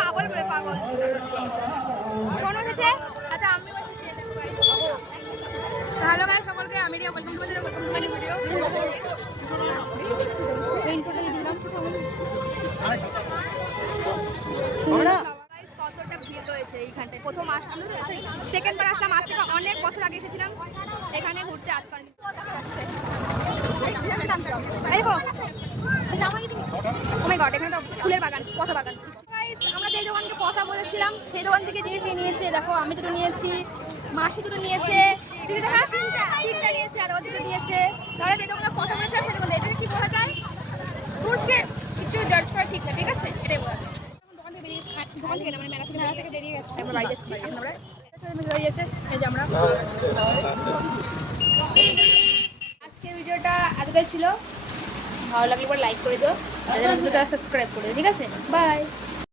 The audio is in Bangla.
পাগল বলে পাগল শোন উঠেছে। আচ্ছা আমি হ্যালো গাইস সকলকে আমি Riya welcome to my video. ইন্ট্রোটা দিয়ে দিলাম। কতটা ভিড় রয়েছে এইখানটায়। প্রথম আসলাম, সেকেন্ড বার আসলাম, আজ থেকে অনেক বছর আগে এসেছিলাম এখানে ঘুরতে। আজকাল এখানে তো ফুলের বাগান, পশা বাগান। আমরা যে দোকানকে পশা বলেছিলাম সেই দোকান থেকে জিনিস নিয়েছে। দেখো আমি দুটো নিয়েছি, মাসি দুটো নিয়েছে, দিদি দেখা তিনটা নিয়েছে, আর ও দুটো নিয়েছে। তারা যে দোকানে পশা বলেছিলাম সেই দোকানে। এটাকে কি বলা যায়, দুধকে কিছু জাজ করা ঠিক না, ঠিক আছে? এটাই বলা যায়। দোকান থেকে বেরিয়ে, দোকান থেকে না মানে মেলা থেকে বেরিয়ে গেছে। আমরা বাড়ি যাচ্ছি। আমরা বেরিয়েছে এই যে আমরা। আজকের ভিডিওটা এতটাই ছিল। ভালো লাগলে পর লাইক করে দিও, আর ভিডিওটা সাবস্ক্রাইব করে দিও, ঠিক আছে? বাই।